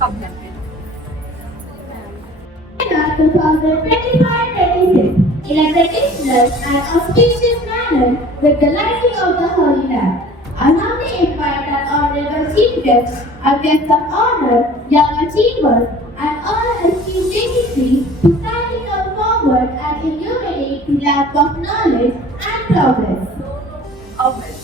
कब करते हैं? 2025-26 elected listeners and auspicious manner with the lighting of the Holy Lamp. I humbly invite our honorable chief guests, our guests of honor, young achievers, and all esteemed dignitaries to kindly come forward and illuminate the lamp of knowledge and progress. Always.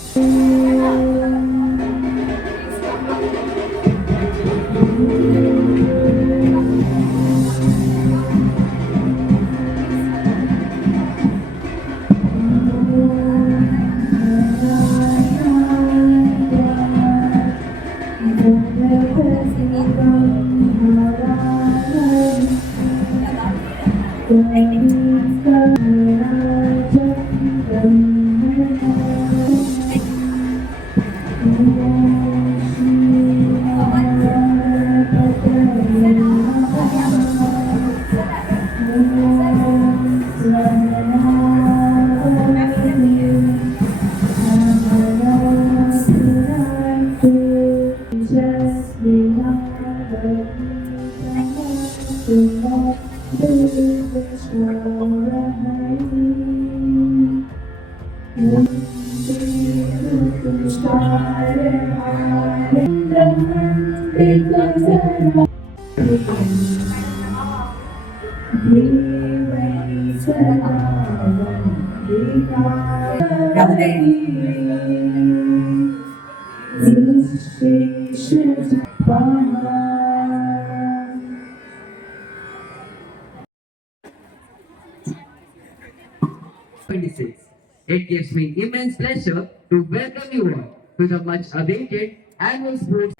It gives me immense pleasure to welcome you all to the much awaited annual sports.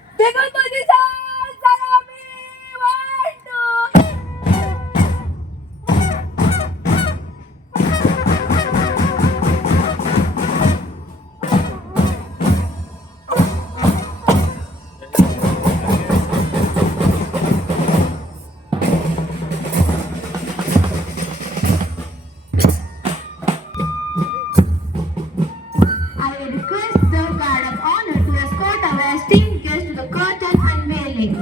I request the guard of honor to escort our esteemed guests to the curtain unveiling.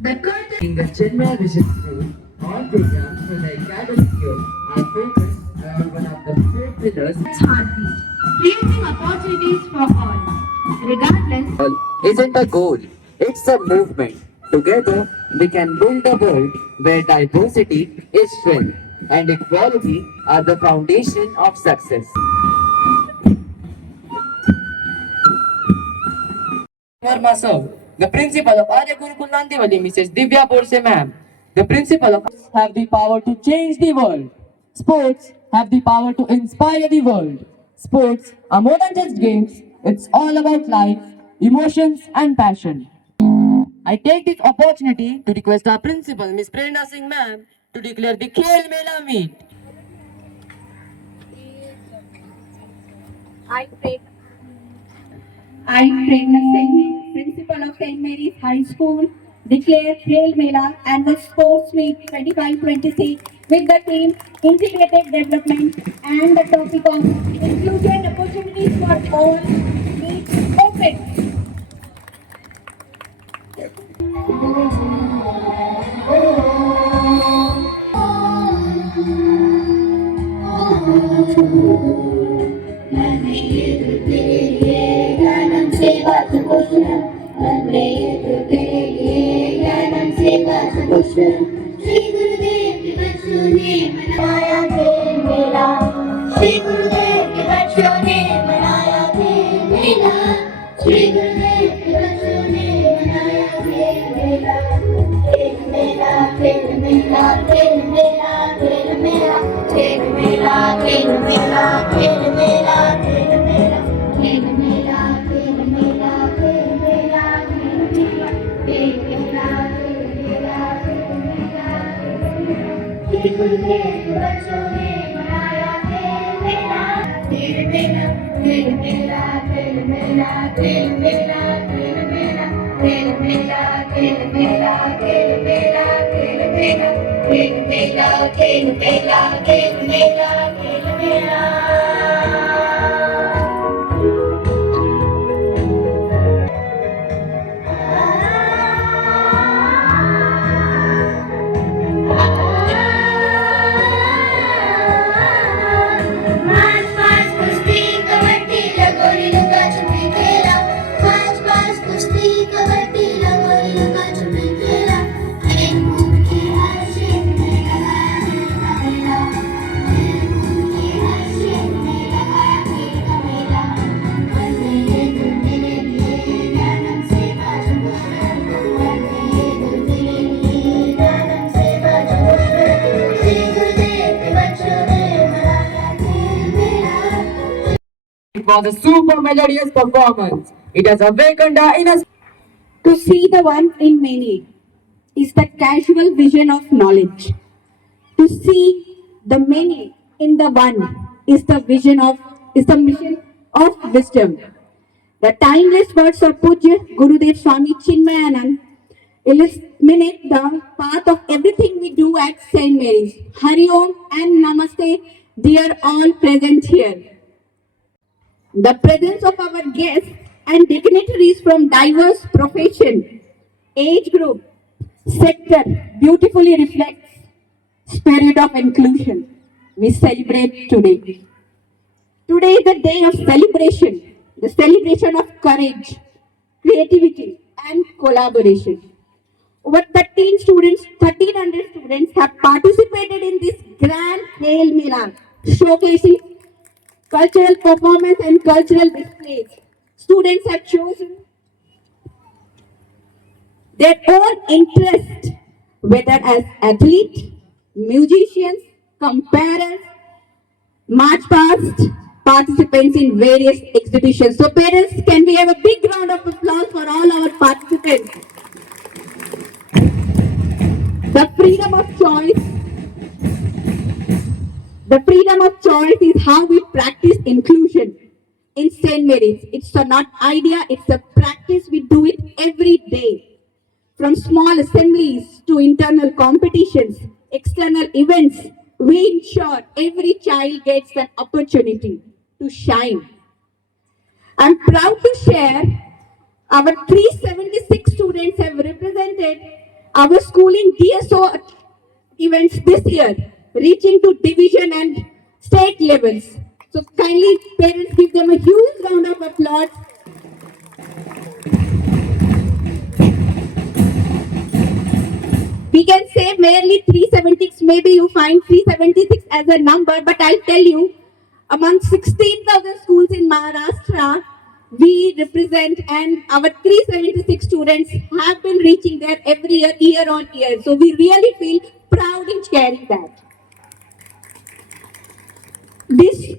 The curtain. In the Chennai Vision School, all programs for the academic year are focused around one of the four pillars. Heartbeat, creating opportunities for all, regardless. Isn't a goal, it's a movement. Together, we can build a world where diversity is strength and equality are the foundation of success. Verma sir, the principal of Arya Gurukul Nandivali, Mrs. Divya Borse ma'am. The principal of have the power to change the world. Sports have the power to inspire the world. Sports are more than just games, it's all about life, emotions and passion. I take this opportunity to request our principal, Miss Prerna Singh ma'am, to declare the Khel Mela meet. I pray. I, Prerna Singh, Principal of St. Mary's High School, declare Khel Mela Annual Sports Meet 25-26 with the theme Integrated Development and the topic of Inclusion Opportunities for All meet open. Shri Gurudev के बच्चों ने मनाया खेल मेला। श्री गुरुदेव के बच्चों ने मनाया खेल मेला। श्री गुरुदेव के बच्चों ने मनाया खेल मेला। खेल मेला, खेल मेला, खेल मेला, खेल मेला, खेल मेला, खेल मेला, खेल मेला, खेल मेला। देश बच्चों ने मनाया खेल मेला, खेल मेला, खेल मेला, खेल मेला, खेल मेला, खेल मेला, खेल मेला, खेल मेला, खेल मेला, खेल मेला, खेल मेला, खेल मेला, खेल मेला. March past kushti kabaddi lagori luka chuppi khela. March past kushti kabaddi lagori luka chuppi khela. खेल कूद के हर क्षेत्र में लगाया खेल का मेला. खेल कूद के हर क्षेत्र में लगाया खेल का मेला. वंदे दुर्दिने लिए ज्ञानम सेवा जुगोषर. वंदे दुर्दिने लिए ज्ञानम सेवा जुगोषर. श्री गुरुदेव के बच्चों ने मनाया खेल मेला. It was a super melodious performance. It has awakened our inner. To see the one in many is the casual vision of knowledge. To see the many in the one is the mission of wisdom. The timeless words of Pujya Gurudev Swami Chinmayanand illuminate the path of everything we do at St. Mary's. Hari Om and Namaste, dear all present here. The presence of our guests and dignitaries from diverse profession, age group, sector beautifully reflects spirit of inclusion we celebrate today. Today is the day of celebration, the celebration of courage, creativity and collaboration. Over 1,300 students have participated in this grand Khel Mela, showcasing cultural performance and cultural displays. Students have chosen their own interest, whether as athletes, musicians, comparers, march past participants in various exhibitions. So parents, can we have a big round of applause for all our participants? The freedom of choice. The freedom of choice is how we practice inclusion in St. Mary's. It's not idea, it's a practice. We do it every day. From small assemblies to internal competitions, external events, we ensure every child gets an opportunity to shine. I'm proud to share our 376 students have represented our school in DSO events this year, reaching to division and state levels. So kindly parents, give them a huge round of applause. We can say merely 376, maybe you find 376 as a number, but I'll tell you, among 16,000 schools in Maharashtra, we represent, and our 376 students have been reaching there every year, year on year. So we really feel proud in sharing that. These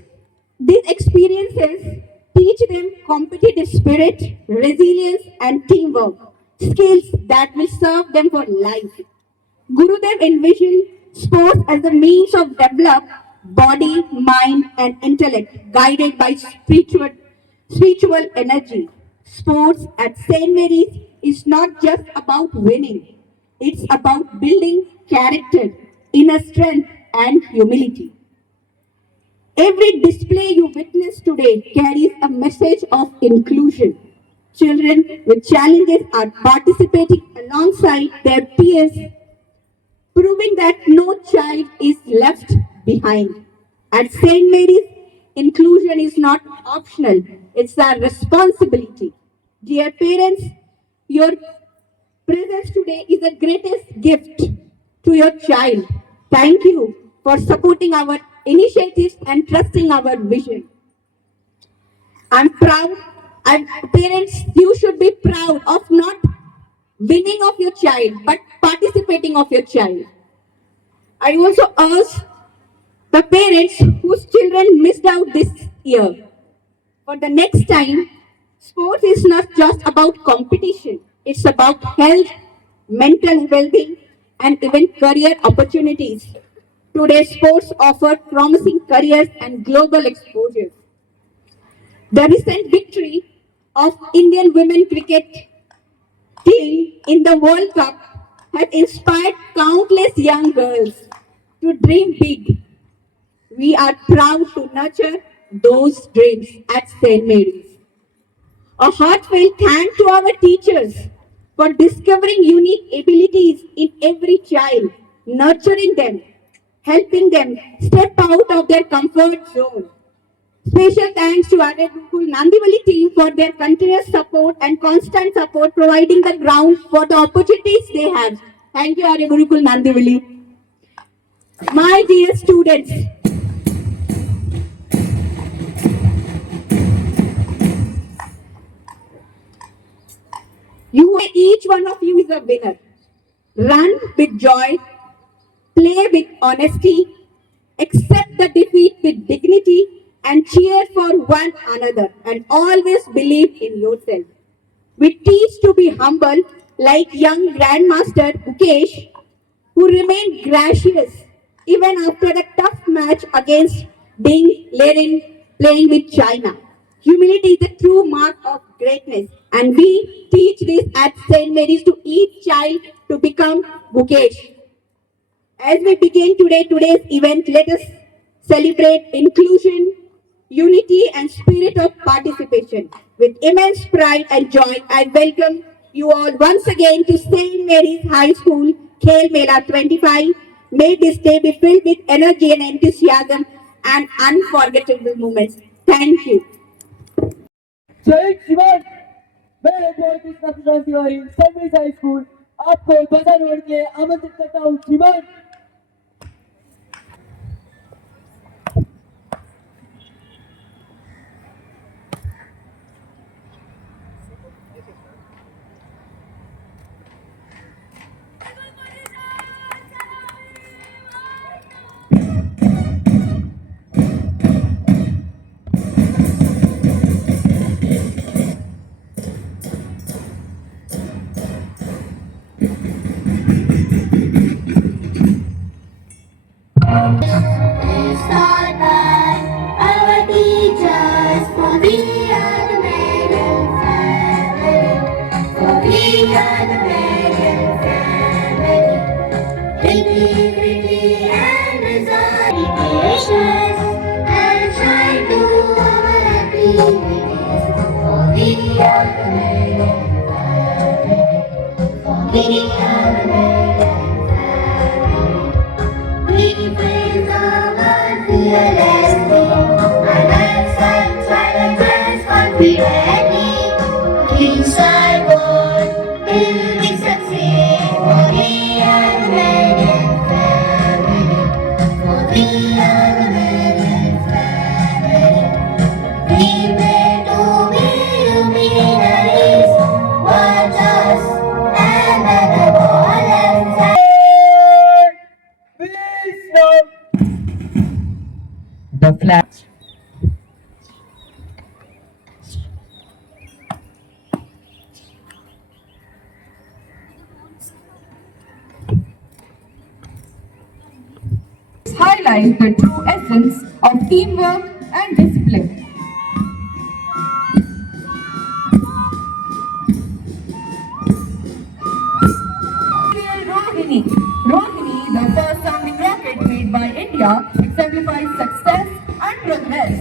experiences teach them competitive spirit, resilience, and teamwork, skills that will serve them for life. Gurudev envisioned sports as a means of develop body, mind, and intellect, guided by spiritual energy. Sports at St. Mary's is not just about winning; it's about building character, inner strength, and humility. Every display you witness today carries a message of inclusion. Children with challenges are participating alongside their peers, proving that no child is left behind. At St. Mary's, inclusion is not optional, it's our responsibility. Dear parents, your presence today is the greatest gift to your child. Thank you for supporting our initiatives and trusting our vision. I'm proud, and parents, you should be proud of not winning of your child, but participating of your child. I also urge the parents whose children missed out this year. For the next time, sports is not just about competition. It's about health, mental well-being, and even career opportunities. today's sports offer promising careers and global exposure. The recent victory of Indian women cricket team in the World Cup has inspired countless young girls to dream big. We are proud to nurture those dreams at St. Mary's. A heartfelt thank to our teachers for discovering unique abilities in every child, nurturing them, helping them step out of their comfort zone. Special thanks to Arya Gurukul Nandivali team for their continuous support and constant support, providing the ground for the opportunities they have. Thank you, Arya Gurukul Nandivali. My dear students, each one of you is a winner. Run with joy, play with honesty, accept the defeat with dignity, and cheer for one another, and always believe in yourself. We teach to be humble like young Grandmaster Mukesh, who remained gracious even after a tough match against Ding Lering playing with China. Humility is the true mark of greatness, and we teach this at St. Mary's to each child to become Mukesh. As we begin today's event, let us celebrate inclusion, unity, and spirit of participation. With immense pride and joy, I welcome you all once again to St. Mary's High School Khel Mela 25. May this day be filled with energy and enthusiasm and unforgettable moments. Thank you. जय शिवन, मैं बहुत Krishna Prashant Tiwari Saint Mary's high school आपको ध्वजा road के आमंत्रित करता हूँ। जीवन Start by our teachers, for we are the Medill family. For we are the Medill family. Integrity and dedication, and try to our activities. For we are the Medill family. For we are the Medill we praise our fearlessly, and accept challenges confidently. We strive on, building succeed, for we are the Medill family. For we are the Medill family. We pray to be luminaries, watch us, and above all and the flag. Highlight the true essence of teamwork and discipline. Rohini. Rohini, the first sounding rocket made by India, exemplifies success and progress.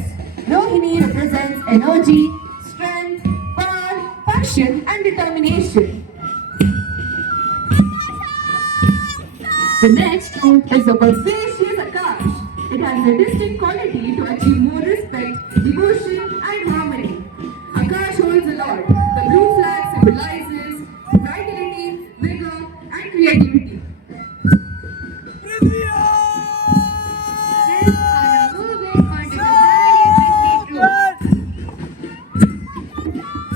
Rohini represents energy, strength, power, passion, and determination. The next route is the Perseus Akash. It has a distinct quality to achieve more respect, devotion, and harmony. Akash holds aloft. The blue flag symbolizes vitality, vigor, and creativity. This are a movement onto the sky with route.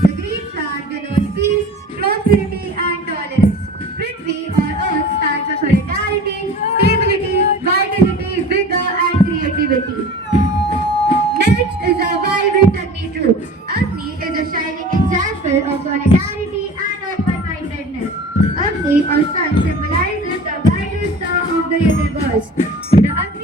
The green flag denotes peace, prosperity, and tolerance. Prithvi or Earth stands for solidarity, stability, vitality, vigor, and creativity. Next is a vibrant Agni root. Agni is a shining example of solidarity and open-mindedness. Agni or sun symbolizes the vital star of the universe. The Agni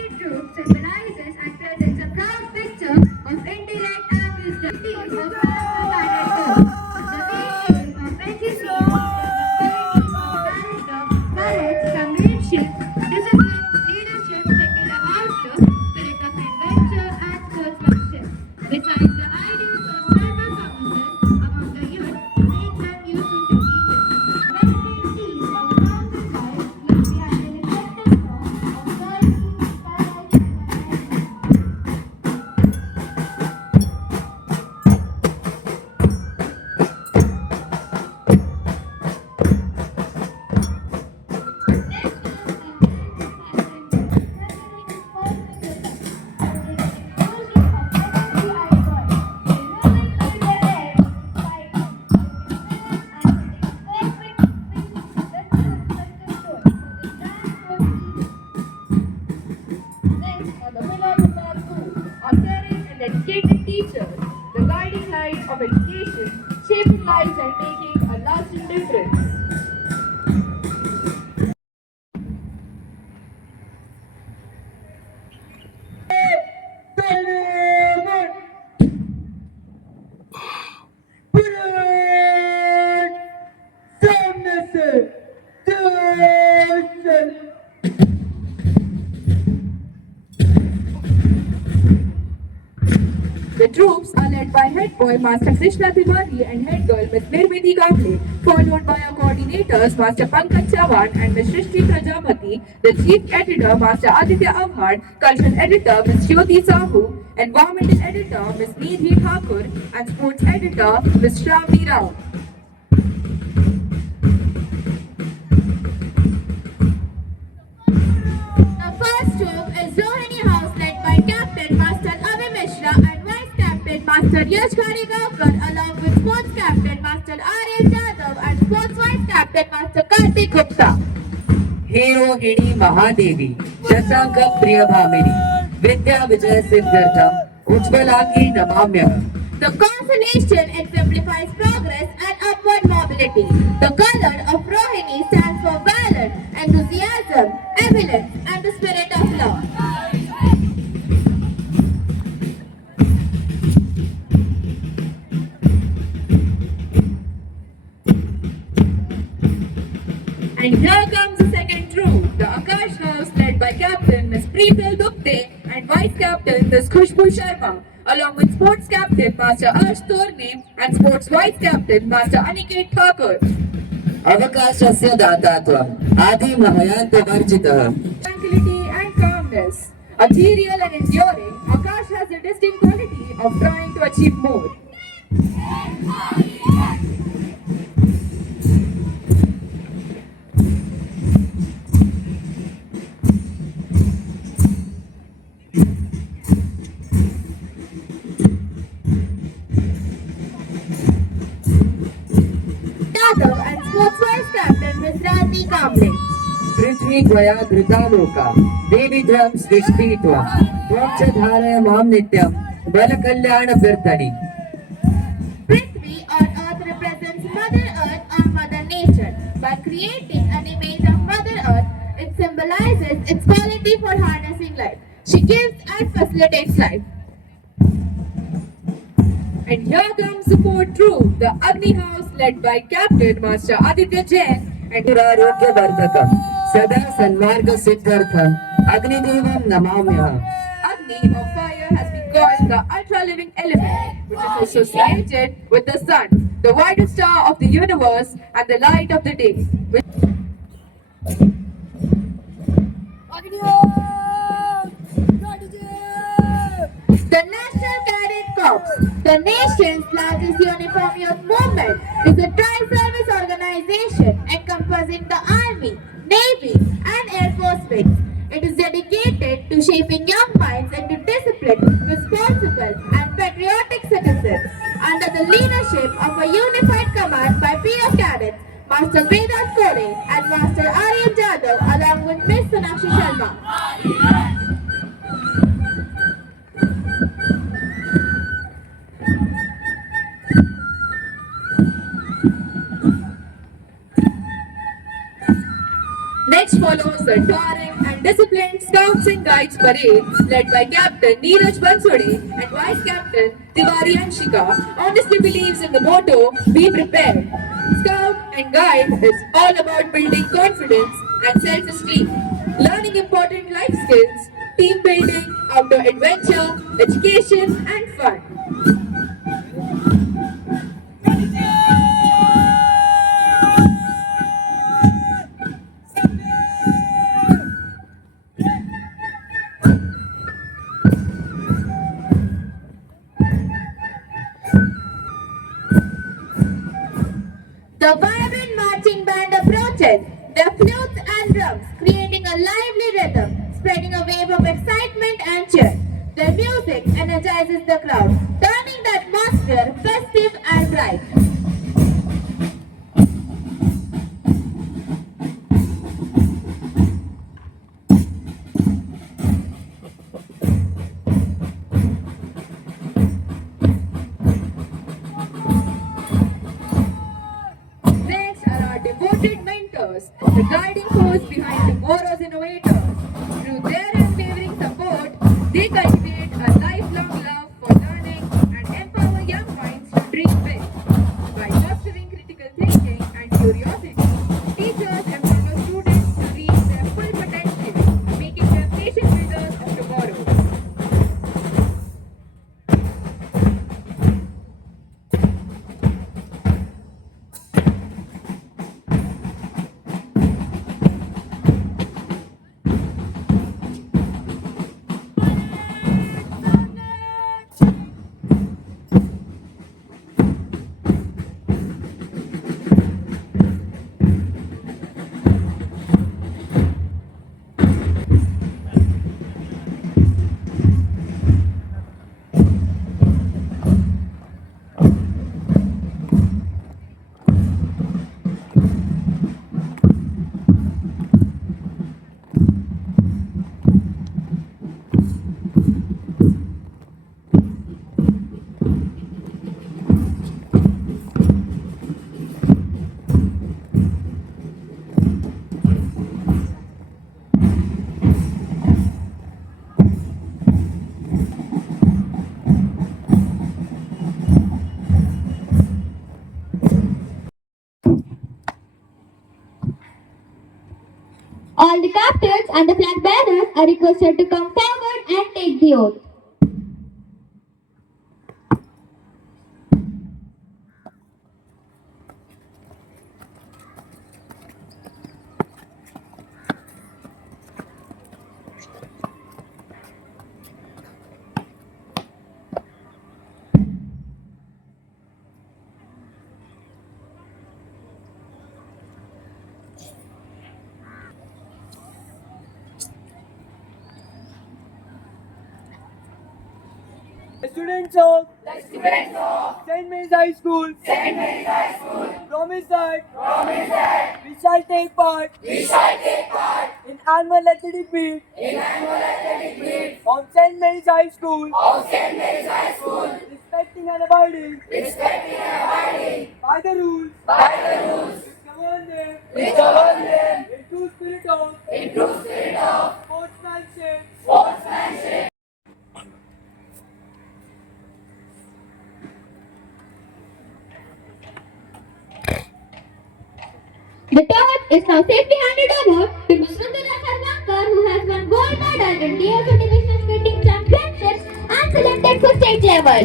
inspires the ideas of cyber services among the youth to make them useful to people. When we see how countless lives live behind an effective form of loyalty, courage, and kindness. Next, on the pillars of our school are caring and dedicated teachers, the guiding light of education, shaping lives and making a lasting difference. The troops are led by head boy Master Krishna Tiwari and head girl Miss Nirmiti Kamble, followed by our coordinators Master Pankaj Chavan and Miss Shrishti Prajapati, the chief editor Master Aditya Avhad, cultural editor Miss Jyoti Sahu, environmental editor Miss Nidhi Thakur, and sports editor Miss Shravani Rao. The first troop is Rohini House led by Captain Master Avi Mishra and Vice Captain Master Yash Gaukar along with Sports Captain Master Aryan Jadhav and Sports Vice Captain Master Kartik Gupta. हे रोहिणी महादेवी शशांक प्रिय भामिनी विद्या विजय सिद्ध्यर्थम उज्ज्वलांगी नमाम्यहम्. The constellation exemplifies progress and upward mobility. The color of Rohini stands for valor, enthusiasm, elegance, and the spirit of love. And here comes the second troop, the Akash House led by Captain Miss Preetal Dupte and Vice Captain Miss Khushbu Sharma, along with Sports Captain Master Arsh Torne and Sports Vice Captain Master Aniket Thakur. अवकाशस्य दाता त्वम् आदिमहयान्तवर्जितः. Tranquility and calmness. Ethereal and enduring, Akash has the distinct quality of trying to achieve more. Jadhav and Sports Vice Captain Miss Rati Kamble. पृथ्वी त्वया धृता लोका देवी त्वं सृष्टि त्वं त्वं च धारय मां नित्यं बलकल्याणकीर्तनी. Prithvi on earth represents Mother Earth or Mother Nature. By creating an image of Mother Earth, it symbolizes its quality for harnessing life. She gives and facilitates life. And here comes the fourth troop, the Agni House led by Captain Master Aditya Jain and पुरारोग्यवर्धकं सदा सन्मार्ग सिद्ध्यर्थं अग्निदेवं नमाम्यहम्. Agni or fire has been called the ultra-living element, which is associated with the sun, the widest star of the universe and the light of the day. The National Cadet Corps, the nation's largest uniform youth movement, is a tri-service organization encompassing the Army, Navy, and Air Force wings. It is dedicated to shaping young minds into disciplined, responsible, and patriotic citizens under the leadership of a unified command by PO cadets, Master Vedant Kore and Master Aryan Jadhav along with Miss Sonakshi Sharma. Next follows the touring and disciplined Scouts and Guides parade led by Captain Neeraj Bansode and Vice Captain Tiwari Anshika. Honestly believes in the motto, be prepared. Scout and Guide is all about building confidence and self-esteem, learning important life skills, team building, outdoor adventure, education and fun. The vibrant marching band approaches, their flutes and drums creating a lively rhythm, spreading a wave of excitement and cheer. Their music energizes the crowd, turning the atmosphere festive and bright. Next are our devoted mentors, the guiding force behind tomorrow's innovators. Through their unwavering support, they cultivate a lifelong love for learning and empower young minds to dream big. By fostering critical thinking and curiosity, teachers empower students to reach their full potential, making them patient builders of tomorrow. All the captains and the flag bearers are requested to come forward and take the oath. Students of St. Mary's High School promise that we shall take part in annual athletic meet of St. Mary's High School, respecting and abiding by the rules which govern them in true spirit of sportsmanship. The torch is now safely handed over to Ms. Rudra Karlankar, who has won gold medal in DFA Division Skating Championships and selected for state level.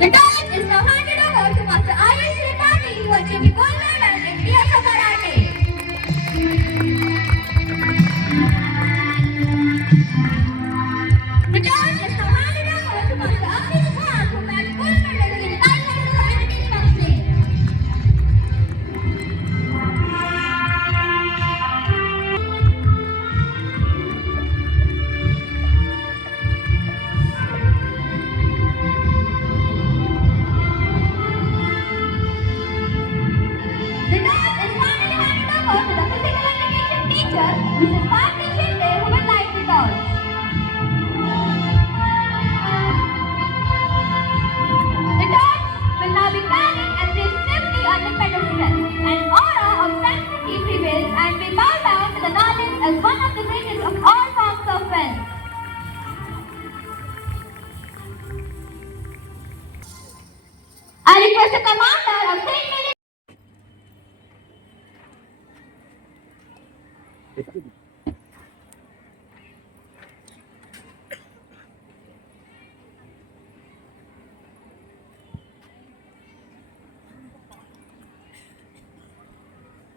The torch is now handed over to Master Ayush Tripathi, who achieved gold medal in DFA Karate. The torch is now handed over to Master Avni Khan, who bagged gold medal in Thailand community boxing. The torch is finally handed over to the physical education teacher, Mrs. Bharti Shinde, who will light the torch. The torch will now be carried and placed safely on the pedestal. An aura of sanctity prevails and we bow down to the knowledge as one of the greatest of all forms of wealth. I request the commander of St. Mary's.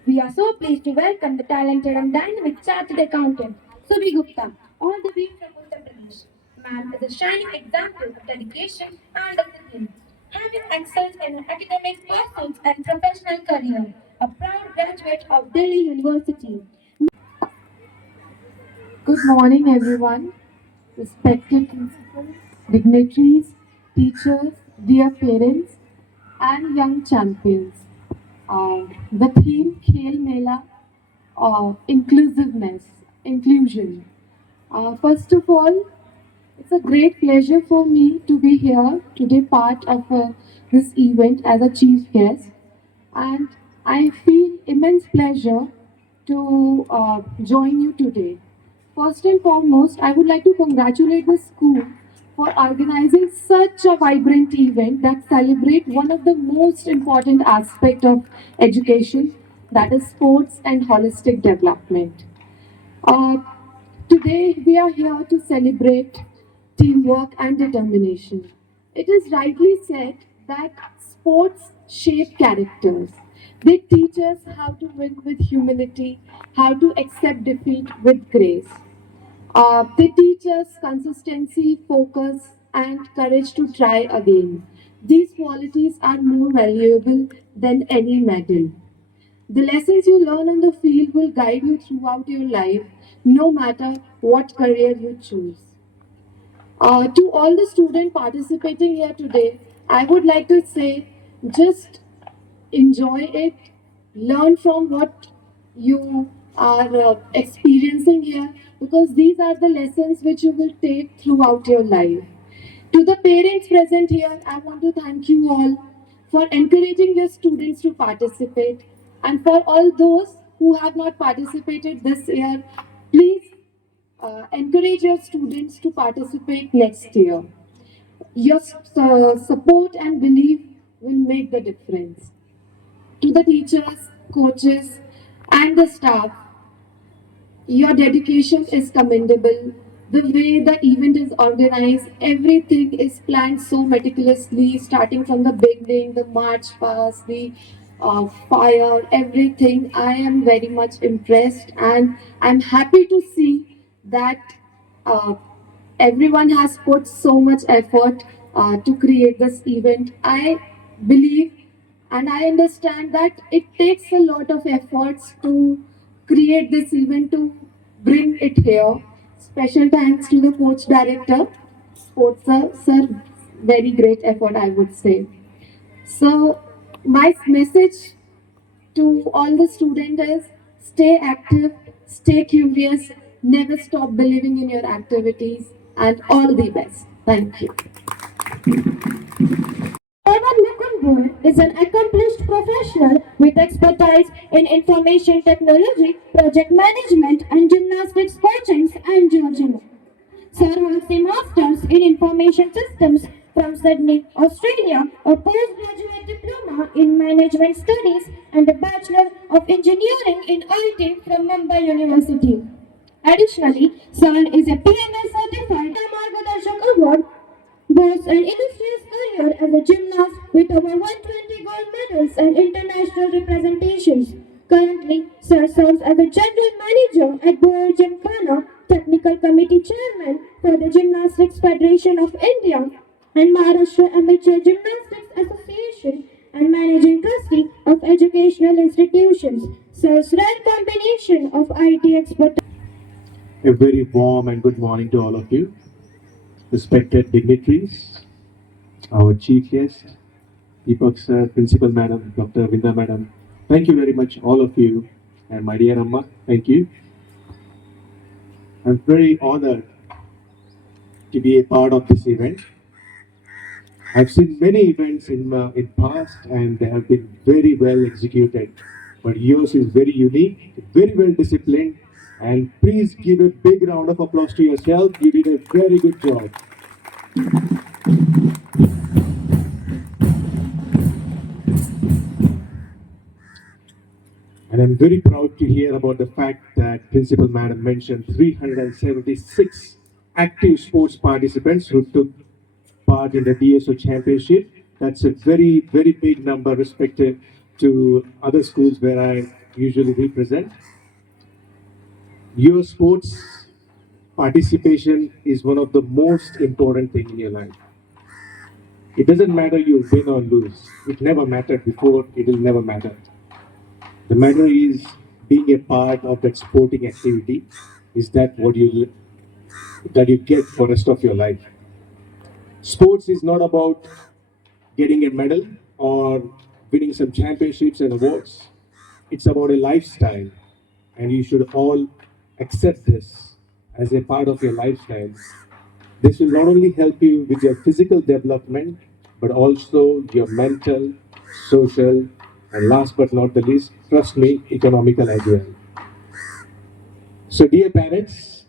We are so pleased to welcome the talented and dynamic chartered accountant, Subhi Gupta, all the way from Uttar Pradesh. ma'am is a shining example of dedication and discipline. Having excelled in academic pursuits and professional career, a proud graduate of Delhi University. Good morning, everyone. Respected principals, dignitaries, teachers, dear parents, and young champions. The theme Khel Mela, inclusiveness, inclusion. First of all, it's a great pleasure for me to be here today, part of this event as a chief guest, and I feel immense pleasure to join you today. First and foremost, I would like to congratulate the school for organizing such a vibrant event that celebrates one of the most important aspects of education, that is sports and holistic development. Uh, Today, we are here to celebrate teamwork and determination. It is rightly said that sports shape characters. They teach us how to win with humility, how to accept defeat with grace. They teach us consistency, focus, and courage to try again. These qualities are more valuable than any medal. The lessons you learn on the field will guide you throughout your life, no matter what career you choose. To all the students participating here today, I would like to say just enjoy it, learn from what you are experiencing here, because these are the lessons which you will take throughout your life. To the parents present here, I want to thank you all for encouraging your students to participate. And for all those who have not participated this year, please encourage your students to participate next year. Your support and belief will make the difference. To the teachers, coaches, and the staff, your dedication is commendable. The way the event is organized, everything is planned so meticulously, starting from the beginning, the march past, the fire, everything. I am very much impressed, and I'm happy to see that uh, everyone has put so much effort to create this event. I believe and I understand that it takes a lot of efforts to create this event, to bring it here. Special thanks to the coach director, sports sir, very great effort, I would say. So, my message to all the students is stay active, stay curious, never stop believing in your activities, and all the best. Thank you. Evan Mukundur is an accomplished professional with expertise in information technology, project management, and gymnastics coaching and judging. Sir holds a Masters in Information Systems from Sydney, Australia, a postgraduate diploma in Management Studies, and a Bachelor of Engineering in IT from Mumbai University. Additionally, Sir is a PMS certified Margadarshak Award, boasts an illustrious career as a gymnast with over 120 gold medals and international representations. Currently, Sir serves as a general manager at Boer Gymkhana, technical committee chairman for the Gymnastics Federation of India and Maharashtra Amateur Gymnastics Association, and managing trustee of educational institutions. Sir's rare combination of IT expertise. A very warm and good morning to all of you, respected dignitaries, our chief guest, Deepak sir, principal madam, Dr. Vinda madam. Thank you very much, all of you, and my dear Amma, thank you. I'm very honored to be a part of this event. I've seen many events in past, and they have been very well executed. But yours is very unique, very well disciplined, and please give a big round of applause to yourself. You did a very good job. And I'm very proud to hear about the fact that Principal Madam mentioned 376 active sports participants who took part in the DSO Championship. That's a very, very big number respected to other schools where I usually represent. Your sports participation is one of the most important thing in your life. It doesn't matter you win or lose. It never mattered before, it will never matter. The matter is being a part of that sporting activity. Is that what you get for rest of your life? Sports is not about getting a medal or winning some championships and awards. It's about a lifestyle, and you should all accept this as a part of your lifestyle. This will not only help you with your physical development, but also your mental, social, and last but not the least, trust me, economical as well. So, dear parents,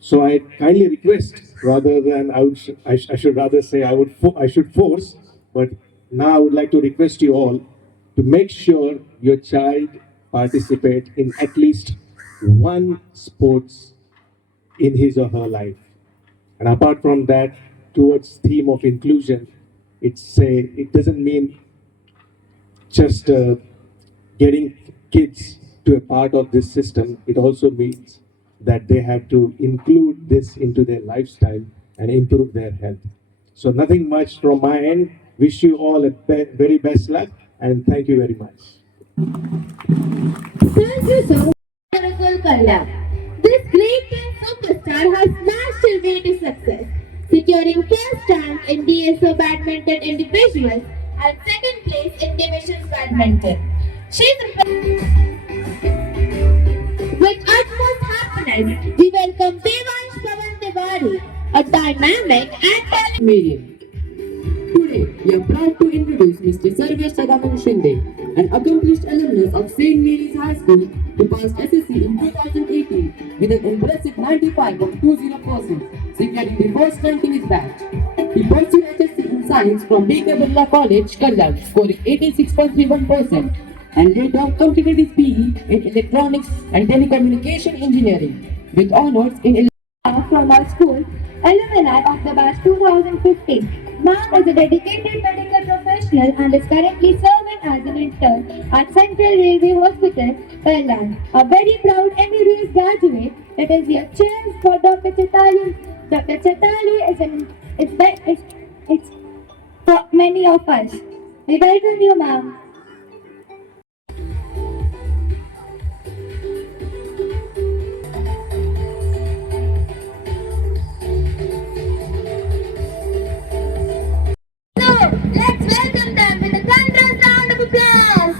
so I kindly request, rather than I should rather say I should force, but now I would like to request you all to make sure your child participate in at least one sports in his or her life. And apart from that, towards theme of inclusion, it doesn't mean just getting kids to a part of this system. It also means that they have to include this into their lifestyle and improve their health. So nothing much from my end. Wish you all a very best luck and thank you very much. Thank you so much, Gurukul Kalyan. This great teen superstar has smashed her way to success, securing first rank in DSO badminton individuals and second place in division badminton. She's with utmost happiness, we welcome Devansh Pawan Tiwari, a dynamic and talented Medium. Today, we are proud to introduce Mr. Sarvesh Sadaman Shinde, an accomplished alumnus of St. Mary's High School who passed SSC in 2018 with an impressive 95.20%, securing the first rank in his batch. He pursued HSC in Science from B.K. Birla College, Kalyan, scoring 86.31%, and later completed his PE in Electronics and Telecommunication Engineering with honors in From our school, alumni of the batch 2015. Ma'am is a dedicated medical professional and is currently serving as an intern at Central Railway Hospital, Thailand. A very proud MBBS graduate. It is your cheers for Dr. Chetali. Dr. Chetali it's for many of us. We welcome you, ma'am. Let's welcome them with a thunderous round of applause.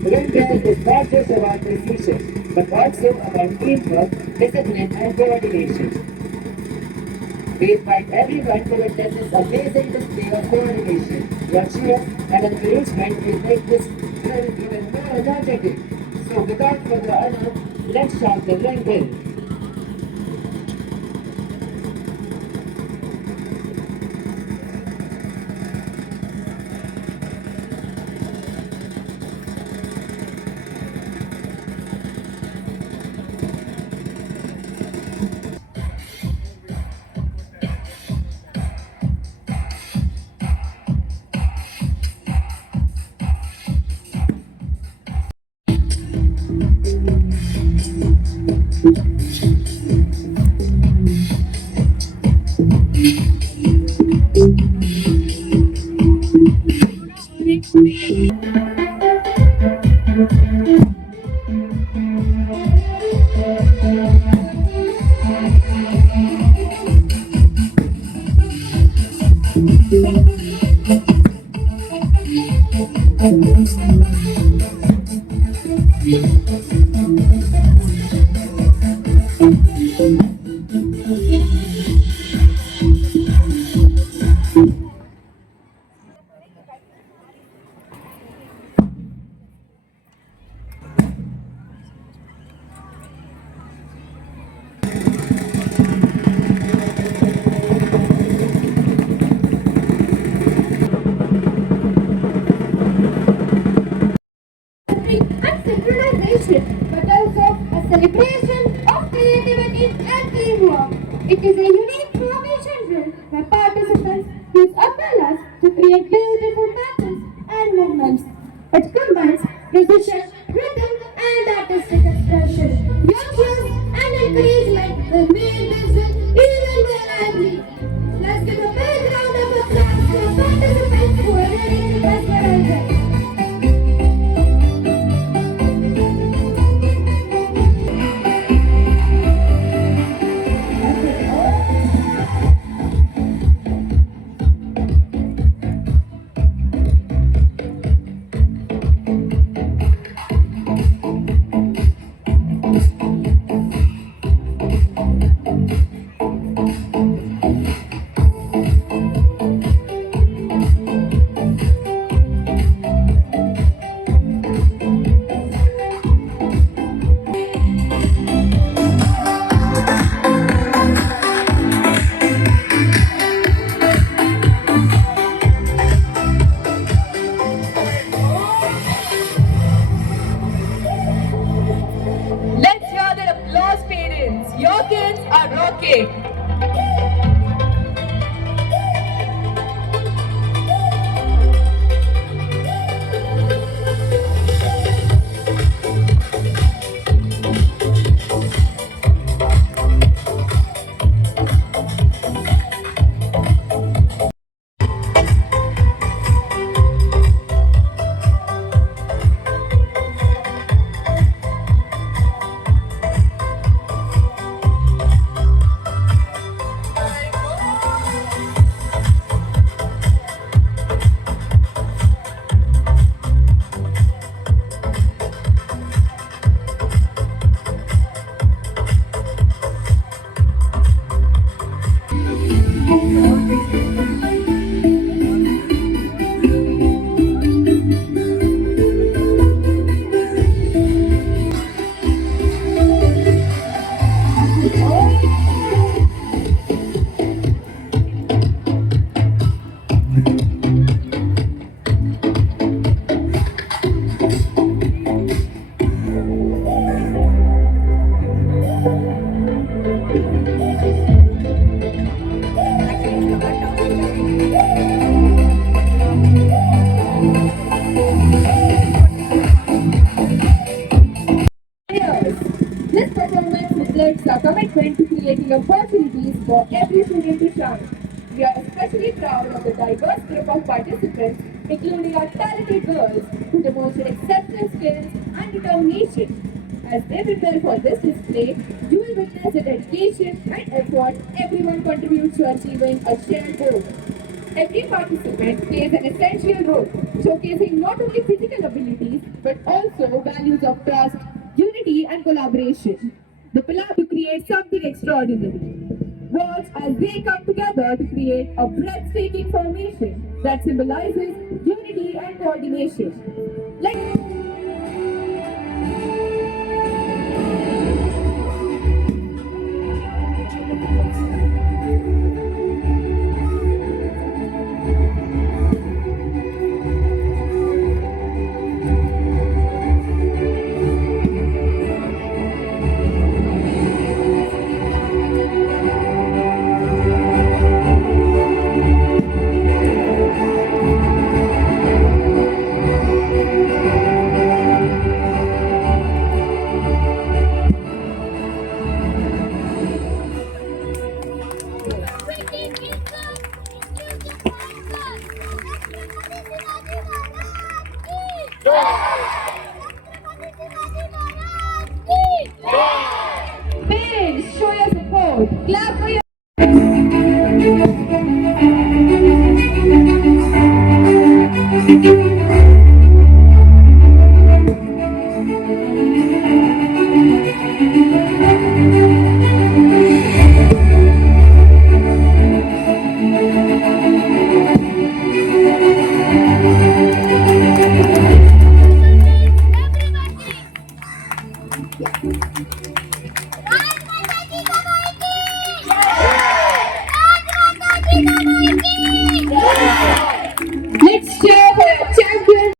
Ringing is not just about precision, but also about teamwork, discipline, and coordination. We invite everyone to witness this amazing display of coordination. Your cheers and encouragement will make this drill even more energetic. So without further ado, let's shout the ring bell. And synchronization for every student to shine. We are especially proud of the diverse group of participants, including our talented girls, who demonstrate exceptional skills and determination. As they prepare for this display, you will witness the dedication and effort everyone contributes to achieving a shared goal. Every participant plays an essential role, showcasing not only physical abilities but also values of trust, unity, and collaboration. The plan to create something extraordinary. Watch as they come together to create a breathtaking formation that symbolizes unity and coordination. Parents, show your support. Clap for your Let's cheer for your champion.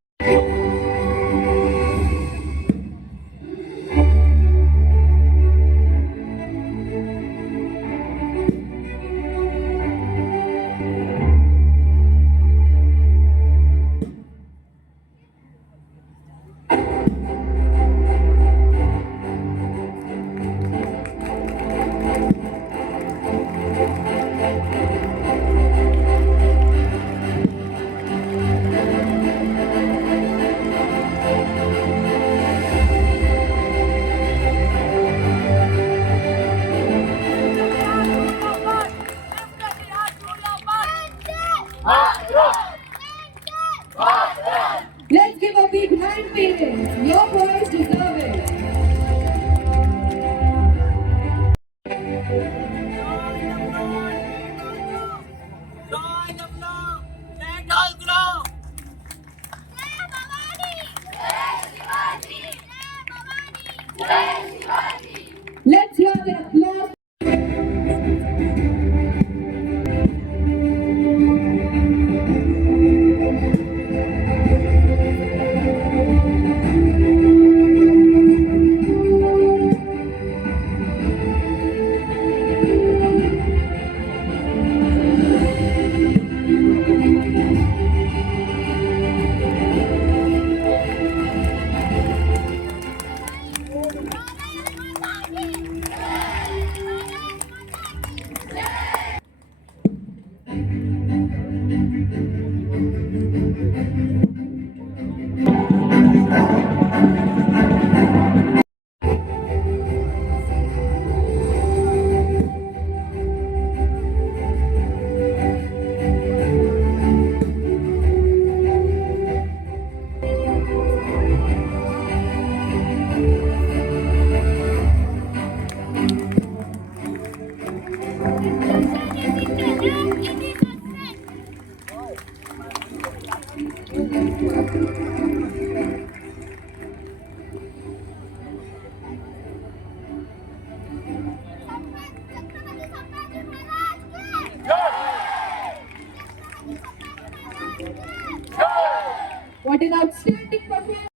Let's give a big hand, parents. Your boys deserve it. Let's hear the applause. What an outstanding performance!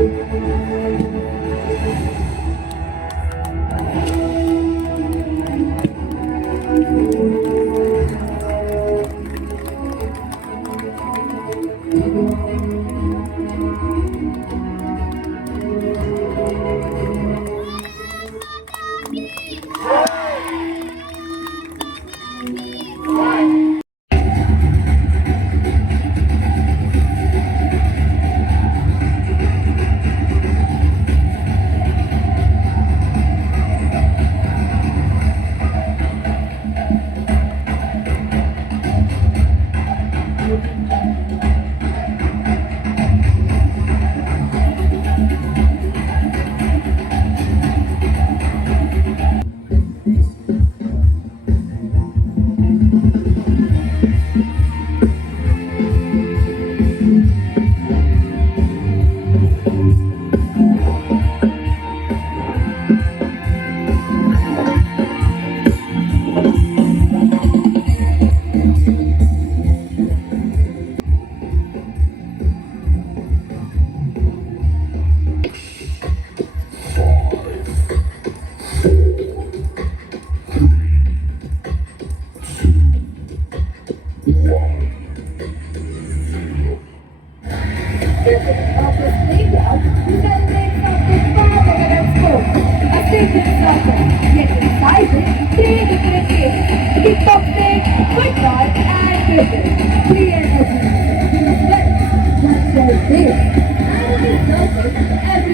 Every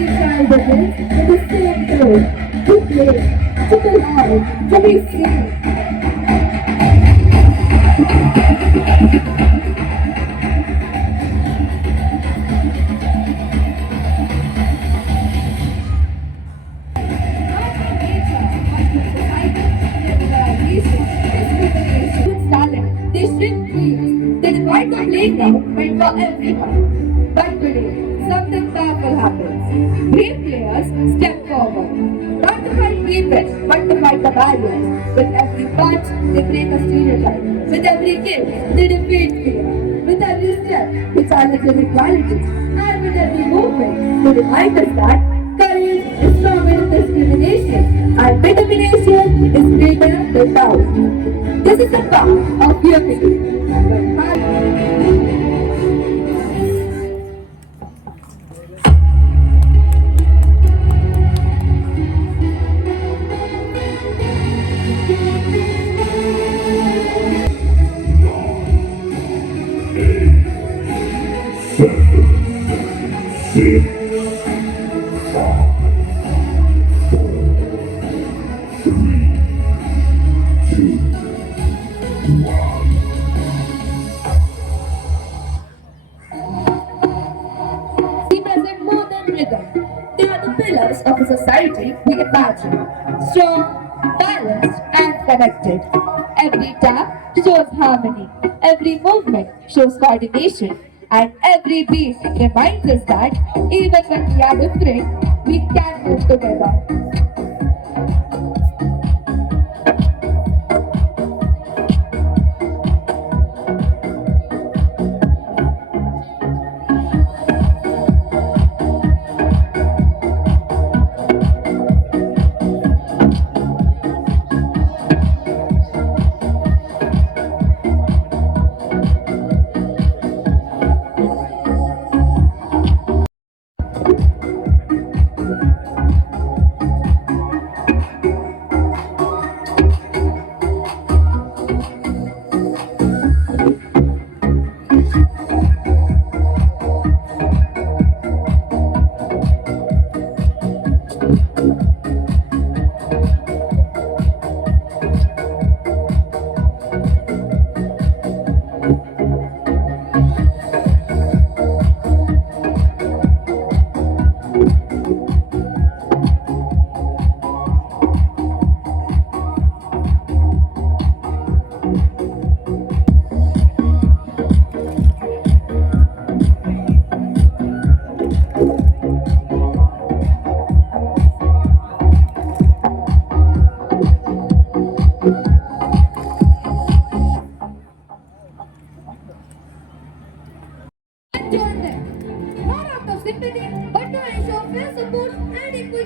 child begins with the same goal: to play, to belong, to be seen. They shouldn't feel. They divide the playground meant for everyone. But today, something powerful happens. Brave players step forward. Not to fight defense, but to fight the barriers. With every punch, they break a stereotype. With every kick, they defeat fear. With every step, they challenge inequality. And with every movement, they remind us that courage is stronger than discrimination. And determination is greater than doubt. This is the power of unity. Represent more than rhythm. They are the pillars of a society we imagine. Strong, balanced, and connected. Every tap shows harmony. Every movement shows coordination. And every beat reminds us that even when we are different, we can move together.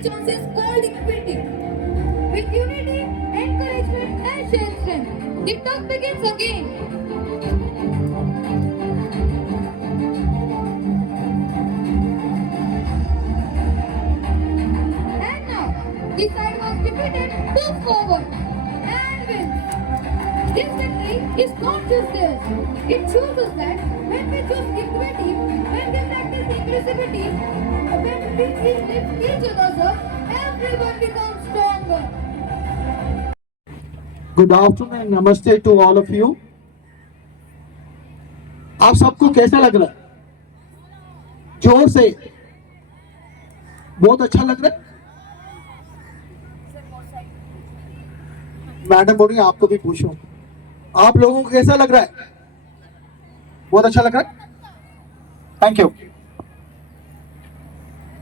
chance is called equity. With unity, encouragement, and shared strength, the talk begins again. And now, the side was defeated, moves forward, and wins. This victory is not just theirs. It shows us that when we choose equity, when we practice inclusivity, when we lift each other up, everyone becomes stronger. Good afternoon, नमस्ते to all of you. आप सबको कैसा लग रहा है? जोर से। बहुत अच्छा लग रहा है। मैडम बोली आपको भी पूछो, आप लोगों को कैसा लग रहा है? बहुत अच्छा लग रहा है। Thank you.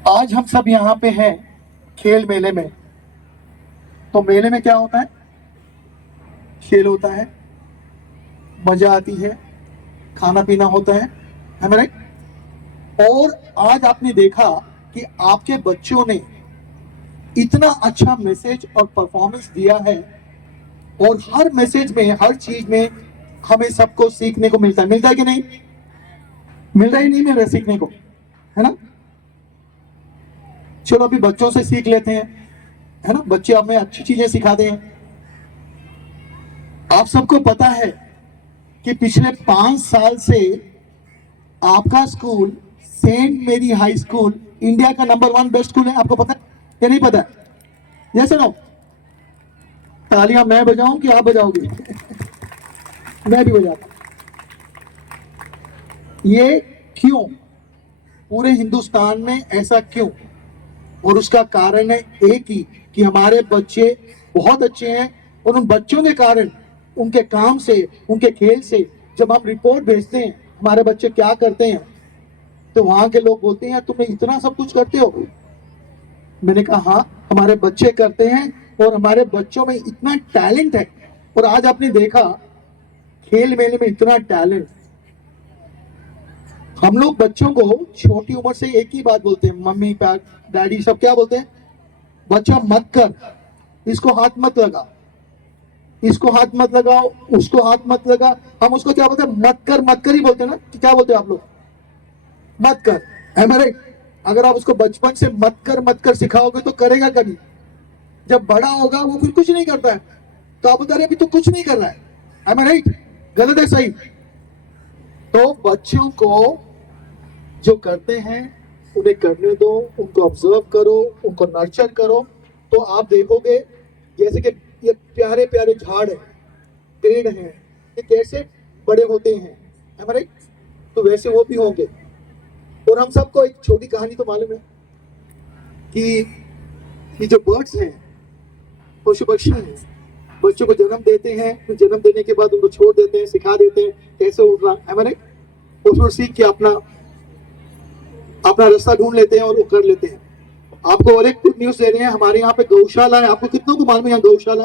आज हम सब यहाँ पे हैं खेल मेले में। तो मेले में क्या होता है? खेल होता है, मजा आती है, खाना पीना होता है राइट? और आज आपने देखा कि आपके बच्चों ने इतना अच्छा मैसेज और परफॉर्मेंस दिया है, और हर मैसेज में, हर चीज में हमें सबको सीखने को मिलता है कि नहीं? मिल रहा ही नहीं मिल रहा सीखने को, है ना? चलो अभी बच्चों से सीख लेते हैं, है ना? बच्चे हमें अच्छी चीजें सिखाते हैं। आप सबको पता है कि पिछले 5 साल से आपका स्कूल सेंट मेरी हाई स्कूल इंडिया का नंबर 1 बेस्ट स्कूल है। आपको पता है या नहीं पता? यस और नो? तालियां मैं बजाऊं कि आप बजाओगे? मैं भी बजाता। ये क्यों? पूरे हिंदुस्तान में ऐसा क्यों? और उसका कारण है एक ही, कि हमारे बच्चे बहुत अच्छे हैं, और उन बच्चों के कारण, उनके काम से, उनके खेल से, जब हम रिपोर्ट भेजते हैं हमारे बच्चे क्या करते हैं, तो वहां के लोग बोलते हैं तुम इतना सब कुछ करते हो। मैंने कहा हाँ, हमारे बच्चे करते हैं, और हमारे बच्चों में इतना टैलेंट है। और आज आपने देखा खेल मेले में इतना टैलेंट। हम लोग बच्चों को छोटी उम्र से एक ही बात बोलते हैं, मम्मी डैडी सब क्या बोलते हैं? बच्चा मत कर, इसको हाथ मत लगा, इसको हाथ मत लगाओ, उसको हाथ मत लगा। हम उसको क्या बोलते हैं? मत कर ही बोलते हैं ना? कि क्या बोलते हैं आप लोग? मत कर। एम आई राइट? अगर आप उसको बचपन से मत कर सिखाओगे तो करेगा कभी। जब बड़ा होगा वो फिर कुछ नहीं करता है, तो आप बता रहे अभी तो कुछ नहीं कर रहा है। एम आई राइट? गलत है सही? तो बच्चों को जो करते हैं उन्हें करने दो, उनको ऑब्जर्व करो, उनको नर्चर करो, तो आप देखोगे जैसे कि ये प्यारे प्यारे झाड़ है, पेड़ हैं, ये कैसे बड़े होते हैं, राइट? तो वैसे वो भी होंगे। और हम सबको एक छोटी कहानी तो मालूम है कि ये जो बर्ड्स हैं, पशु पक्षी हैं, बच्चों को जन्म देते हैं, फिर जन्म देने के बाद उनको छोड़ देते हैं, सिखा देते हैं कैसे उड़ना, राइट? और फिर सीख के अपना रास्ता ढूंढ लेते हैं और वो कर लेते हैं। आपको और एक गुड न्यूज दे रहे हैं, हमारे यहाँ पे गौशाला है। आपको कितनों को मालूम है यहाँ गौशाला?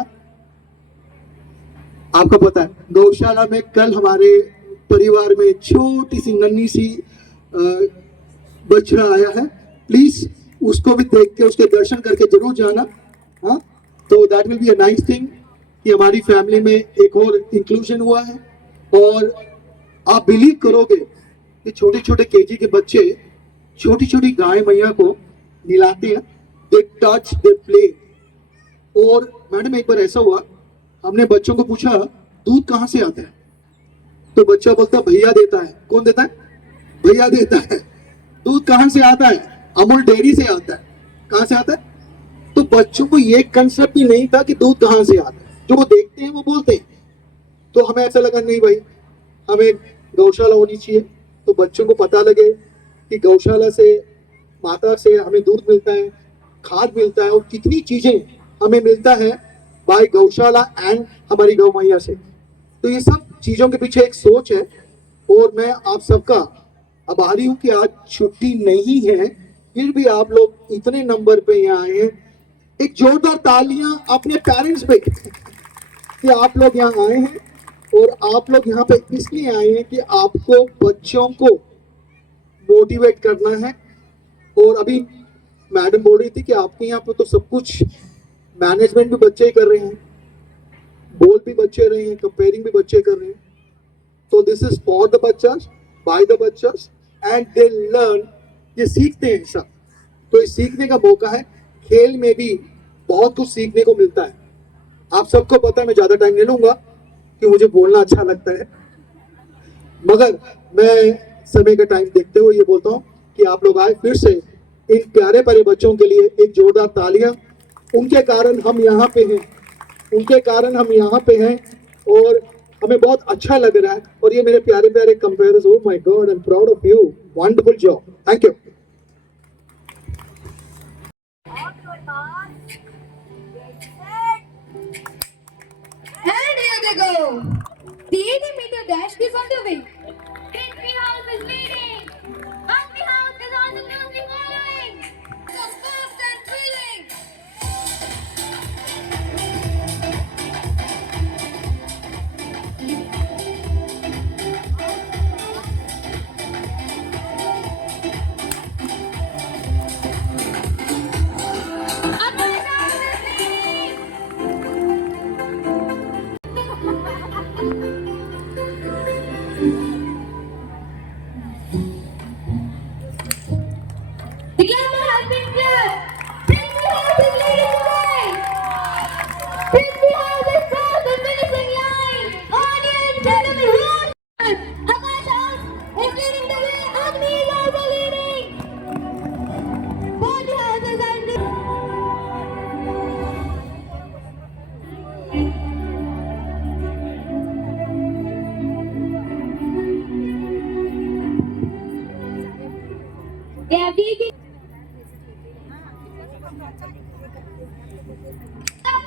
आपको पता है? गौशाला में कल हमारे परिवार में छोटी सी नन्ही सी बछड़ा आया है। प्लीज उसको भी देख के, उसके दर्शन करके जरूर जाना। हाँ, तो that will be a nice thing कि हमारी फैमिली में एक और इंक्लूजन हुआ है। और आप बिलीव करोगे कि छोटे छोटे केजी के बच्चे छोटी छोटी गाय मैया को निलाते हैं, दे टच, दे प्ले। और मैडम एक बार ऐसा हुआ, हमने बच्चों को पूछा दूध कहाँ से आता है, तो बच्चा बोलता भैया देता है। कौन देता है? भैया देता है। दूध कहाँ से आता है? अमूल डेयरी से आता है। कहाँ से आता है? तो बच्चों को ये कंसेप्ट ही नहीं था कि दूध कहाँ से आता है, जो वो देखते हैं वो बोलते हैं। तो हमें ऐसा लगा नहीं भाई, हमें गौशाला होनी चाहिए, तो बच्चों को पता लगे कि गौशाला से, माता से हमें दूध मिलता है, खाद मिलता है, और कितनी चीजें हमें मिलता है बाय गौशाला एंड हमारी गौ मैया से। तो ये सब चीजों के पीछे एक सोच है। और मैं आप सबका आभारी हूं कि आज छुट्टी नहीं है, फिर भी आप लोग इतने नंबर पे यहाँ आए हैं। एक जोरदार तालियां अपने पेरेंट्स पे कि आप लोग यहाँ आए हैं। और आप लोग यहाँ पे इसलिए आए हैं कि आपको बच्चों को मोटिवेट करना है। और अभी मैडम बोल रही थी कि आपके यहाँ पे तो सब कुछ मैनेजमेंट भी बच्चे ही कर रहे हैं, बोल भी बच्चे रहे हैं, कंपेयरिंग भी बच्चे कर रहे हैं। तो दिस इज फॉर द बच्चास, बाय द बच्चास, एंड दे लर्न, ये सीखते हैं सब। तो इस सीखने का मौका है, खेल में भी बहुत कुछ सीखने को मिलता है। आप सबको पता है, मैं ज्यादा टाइम नहीं लूंगा कि मुझे बोलना अच्छा लगता है, मगर मैं समय का टाइम देखते हुए ये बोलता हूँ कि आप लोग आए फिर से इन प्यारे प्यारे बच्चों के लिए एक जोरदार तालियां। उनके कारण हम यहाँ पे हैं, उनके कारण हम यहाँ पे हैं और हमें बहुत अच्छा लग रहा है। और ये मेरे प्यारे प्यारे compares, oh my God, I am proud of you, wonderful job, thank you. And here they go. The 80-meter dash is underway. Victory House is leading. Victory House is on the closely following. So fast and thrilling. Victory House is leading. The camera has been cleared. Victory House is leading the way. Victory House is crossed the finishing line. Audience, enemy road. Akash House is leading the way. Agni is also leading. Both houses are leading. They are beating.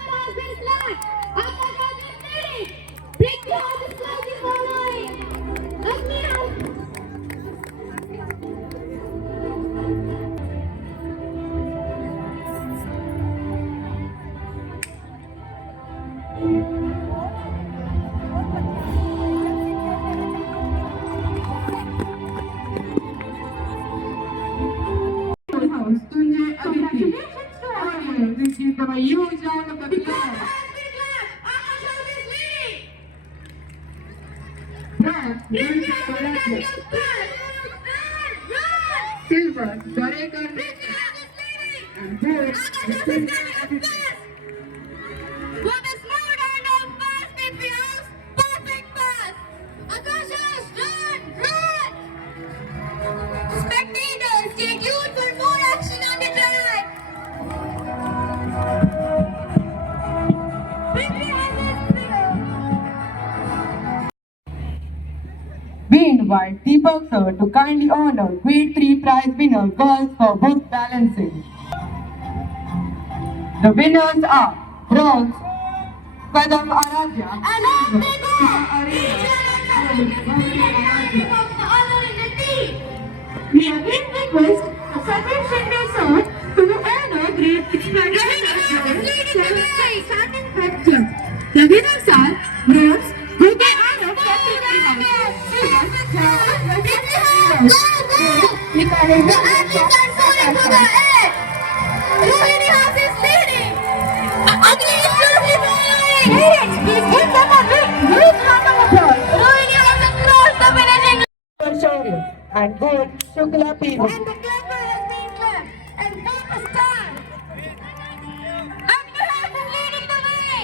Has been flat. Akash has been leading. Victory House is closely following. Agni House. House, Tunjay Aditi. Audience, give them a huge round of applause. Bronze, Dulce Parakle. Silver, Dorekar. And gold, Tunjay Aditi. What a smooth and on pass, Victory House. Perfect pass. Akash House, run. Spectators, stay tuned for more action on the track. Victory House is clear. We invite Deepak sir to kindly honor grade 3 prize winner girls for book balancing. The winners are bronze, Kadam Aradhya, And off they go. We again request Sabir Shinde sir to honor grade 6 prize starting practice. The winners are bronze, Ruby Anna, Captain House. Rohini House is leading. Agni is closely following. Parents, please give them a big round of applause. Rohini House has crossed the finishing line. Shaurya, and gold, Shukla Piru. And the camera has been cleared. And what a start. Agni House is leading the way.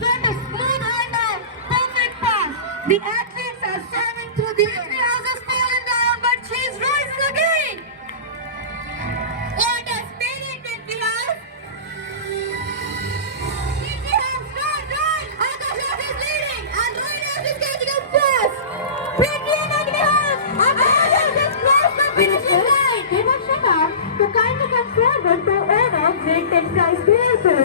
What a smooth handoff. Perfect pass. The athletes are serving through the Agni House has fallen down, but she's rising again. What a spirit, Victory House. Victory House, run. Akash House is leading. And Rohini House is getting up first. Victory and Agni House. Akash House has crossed the finishing line. Devashika to kindly come forward to honor grade 10 prize winner for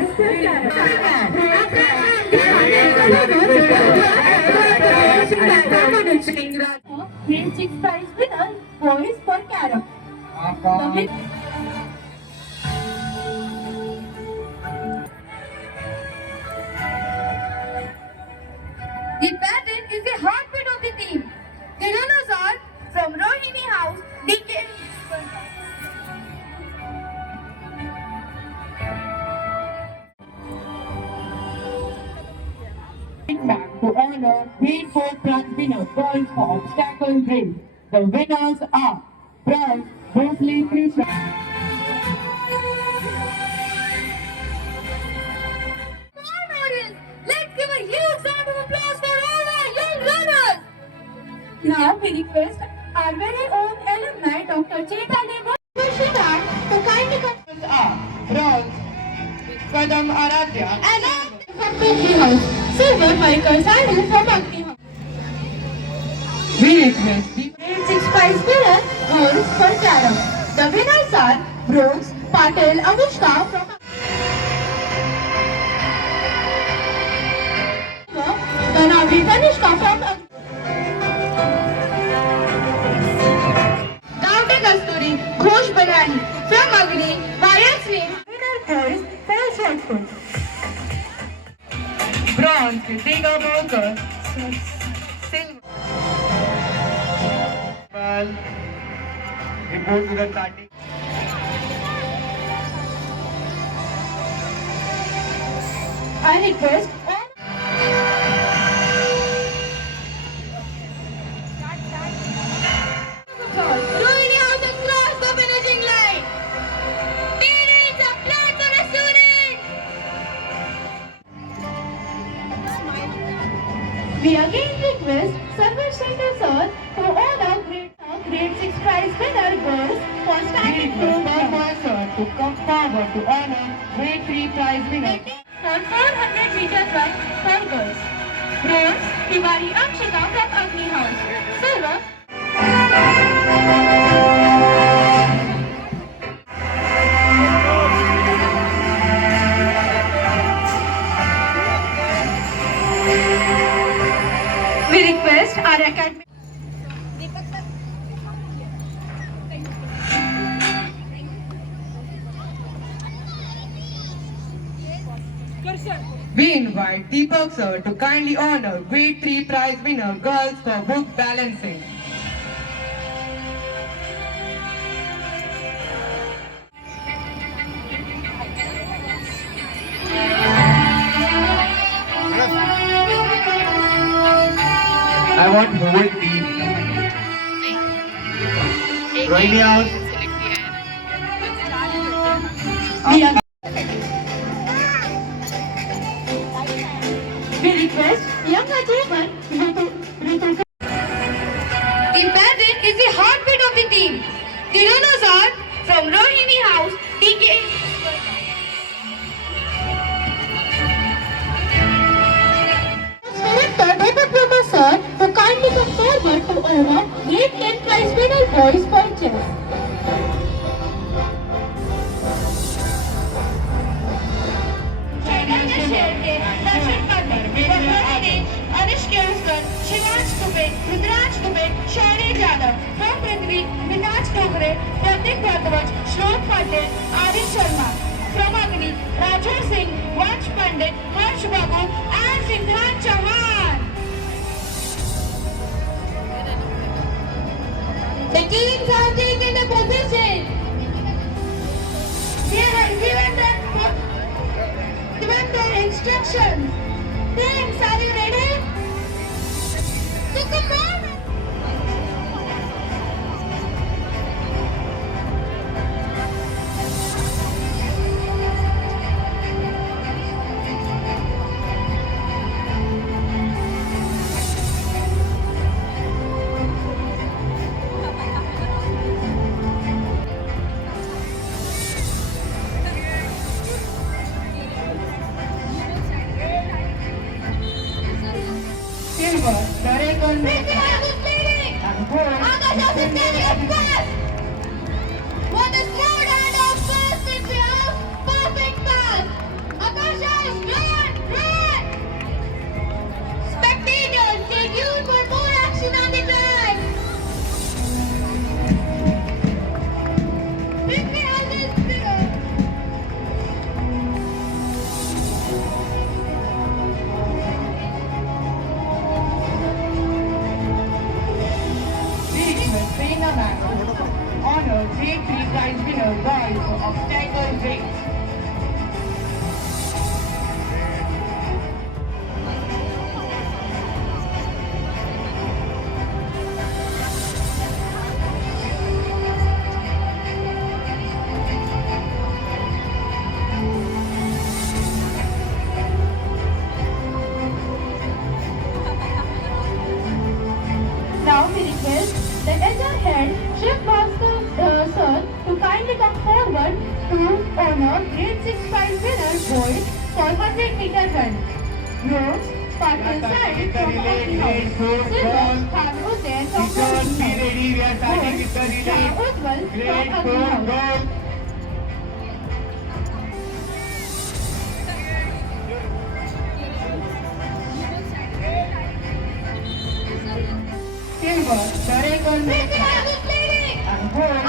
Grade 6 prize winner boys for carom. The pattern is the heartbeat of the team. The runners are from Rohini House, DK. to honor grade 4 prize winner girls for obstacle race. The winners are bronze Rosalie Krishna. Let's give a huge round of applause for all our young runners. Now we request our very own alumni, Dr. Chaitanya Bhushina, to kindly come Are bronze Kadam Aradhya and from Agni House, silver Michael Sandhu from Agni House. we request the Grade 6 prize winner, girls for carom. The winners are bronze Patel Anushka from Tanavi Tanishka from Dante Kasturi Ghosh Banani from Agni Vayas name. Winner boys for short put. bronze Kritika Bolkar, silver. Report to the starting. I request Rohini House across the finishing line. Parents, applause for the students. We again request Sarvar Center Sir to honor grade 6 prize winner girls for We standing request Professor to come forward to honor grade 3 prize winner. for 400 meter run for girls. Bronze, Tiwari Akshika from Agni House. Silver, we request our academy. We invite Deepak sir to kindly honor grade 3 prize winner girls for book balancing. I want whole team. Rohini House. We request young achiever Ritu. The parent is the heartbeat of the team. The runners are from Rohini House, TK. Director Deepak Prabha sir to kindly come forward to honor grade 10 prize winner boys for chess. Anish Kirsten, Shivansh Dubey, Rudraj Dubey, Shairi Jadhav, from Prithvi, Minaj Dogre, Pratik Bhardwaj, Shlok Patel, Arif Sharma, from Agni, Rajur Singh, Vansh Pandit, Harsh Babu, and Siddharth Chauhan. The teams have taken a position. They have given their instructions. Teams, are you ready? So come on. Silver, Darekal Prithviraj is leading. and gold. Akash is standing up first. What a smooth and off first, Prithviraj. Perfect pass. Akash is run. Spectators, stay tuned for more action on the track. Prithviraj is bigger. grade 6 prize winner boys for 100-meter run. Bronze, Patil Sai from Agni House. Silver, Khan Hussain from Agni House. Gold, Shah Ujjwal from Agni House. Silver, Darekar Mehta. And gold,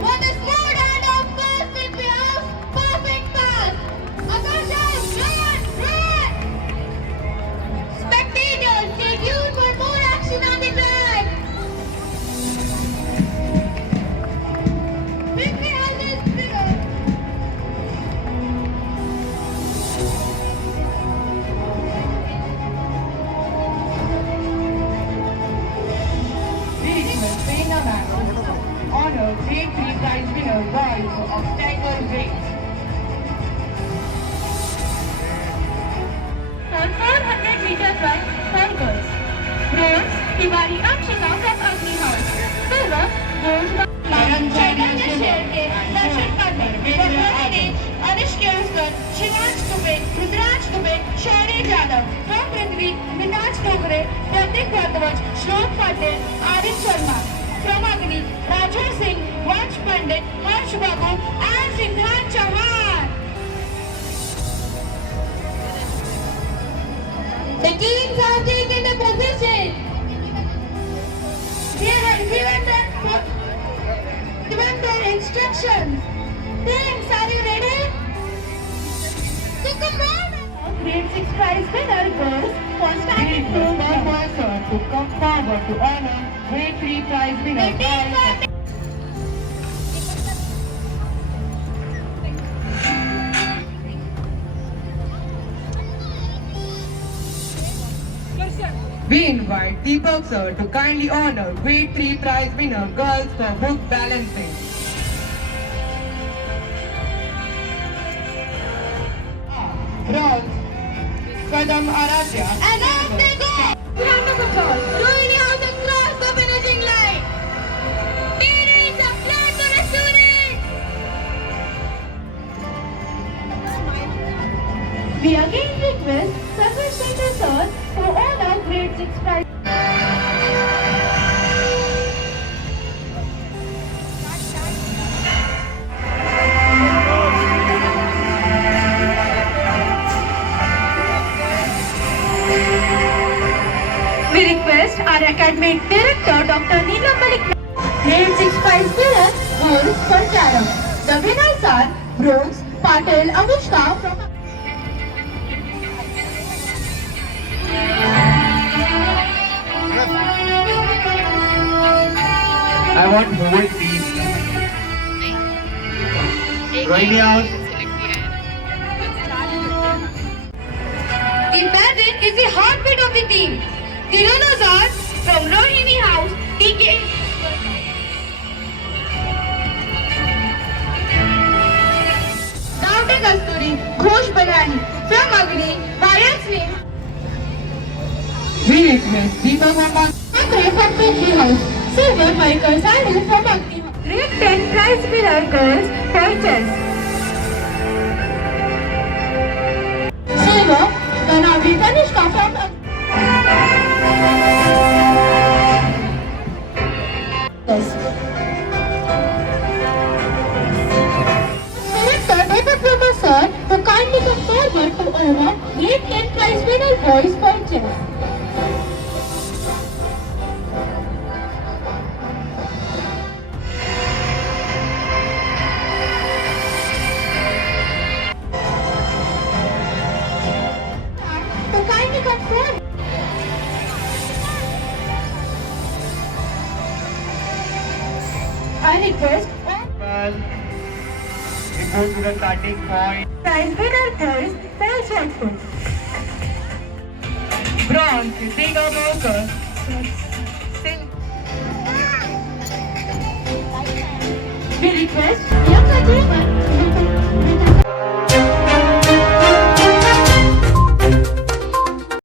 What is good and of course it was perfect pass. Akasha, run! Spectators, stay tuned for more action on the track. Victory has been triggered. Veena Manor, honor grade 3 prize winner boys of Tiger Race. For 400-meter run for girls. Bronze, Tiwari Akshita from Agni House. Silver, gold, Chaitanya Sherke, Darshan Pandit. For women, Anish Kirskar, Shivansh Dubey, Rudraj Dubey, Shairi Jadhav. From Prithvi, Minaj Togre, Pratik Bhardwaj, Shlok Patel, Arif Sharma. From Agni, Rajur Singh, Vansh Pandit, Harsh Babu, and Siddharth Chauhan. The teams have taken the position. They have given their instructions. Teams, are you ready? So come on. Grade 6 prize winner girls for standing To come forward to honor grade 3 prize winner boys. We invite Deepak sir to kindly honor grade 3 prize winner girls for book balancing. Bronze, Kadam Aradhya. And off they go! Round of applause. Rohini House across the finishing line. Parents, applaud for the students. We again request Sarvesh Center sir to honor grade 6 prize. We request our academic director, Dr. Neelam Malik, grade 6 prize winner, gold for Charam. The winners are bronze, Patel Anushka from I want more please. Rohini House. The parent is the heartbeat of the team. The runners are from Rohini House, TK. Davde Kasturi, Ghosh Balani, from Agni, Vayan Sneha. We request Deepak Mama Akre from Prithvi House, Silver Michael Sandhu from Agni House. Grade 10 prize winner girls for chess. Silver, Tanavi Tanishka from Agni. Selector Deepak Verma sir to kindly come forward to honor grade 10 prize winner boys for chess. To kindly come forward. I request all Well, we go to the starting point. prize winner boys for short put. Bronze, Diga Moker. We request young Ajay